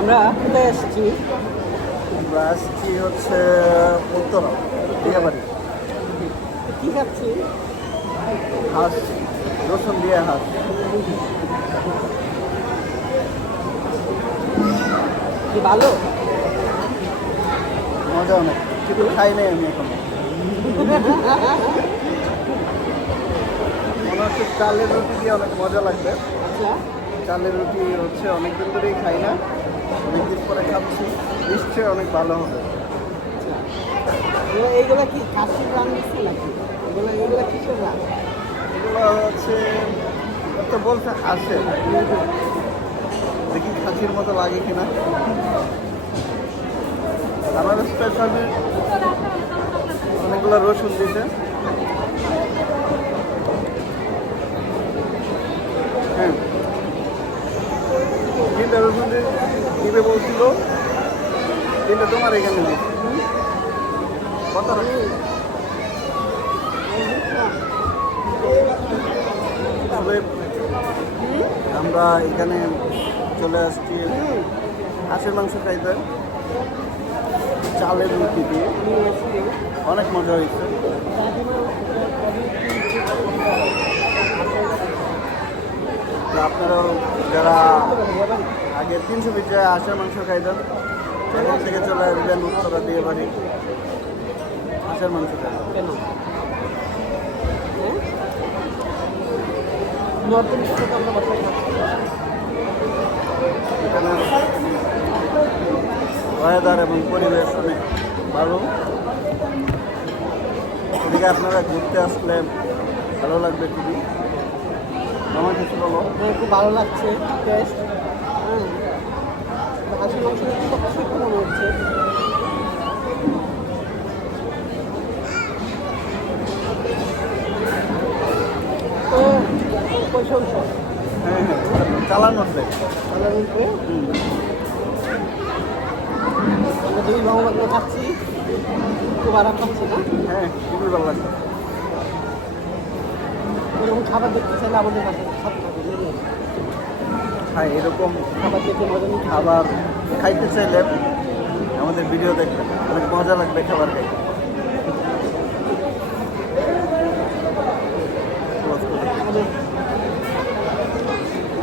আমরা কোথায় এসেছি? আমরা আসছি হচ্ছে উত্তরা বিয়েবাড়ি। কি খাচ্ছি? হাঁস রসুন দিয়ে হাঁস। কি ভালো? মজা অনেক। কিন্তু খাই নাই আমি এখন। মনে হচ্ছে চালের রুটি দিয়ে অনেক মজা লাগবে। আচ্ছা। চালের রুটি হচ্ছে অনেক দিন ধরেই খাই না। দিন পরে খাচ্ছি নিশ্চয়ই অনেক ভালো হবে। এইগুলো কি খাসির রান দিচ্ছে নাকি? এগুলো এগুলো কিসের রান? এগুলো হচ্ছে তো বলছে হাসে দেখি খাসির মতো লাগে কিনা। আমার স্পেশালি অনেকগুলো রসুন দিতে হ্যাঁ। তিনটা রসুন দিয়ে দিবে বলছিল। তিনটা তোমার এখানে কত তবে আমরা এখানে চলে আসছি হাঁসের মাংস খাইতে। চালের রুটি দিয়ে। অনেক মজা হয়েছে। আপনারাও যারা আগে তিনশো ফিটে হাঁসের মাংস খাইতেন সেখান থেকে চলে আসবেন উত্তরা দিয়ে বাড়ি হাঁসের মাংস খাইতেন এখানে ওয়েদার এবং পরিবেশ অনেক ভালো। এদিকে আপনারা ঘুরতে আসলে ভালো লাগবে খুবই। আমার কিছু বলো। আমার খুব ভালো লাগছে টেস্ট হ্যাঁ। হাঁসের মাংস খুব সুন্দর মনে হচ্ছে। তো হ্যাঁ হ্যাঁ। আমরা দুই খাচ্ছি। খুব আরাম পাচ্ছি না? হ্যাঁ খুবই ভালো লাগছে। এরকম খাবার দেখতে চাইলে আমাদের কাছে হ্যাঁ এরকম খাবার দেখতে মজা খাবার খাইতে চাইলে আমাদের ভিডিও দেখবেন। অনেক মজা লাগবে খাবার খাইতে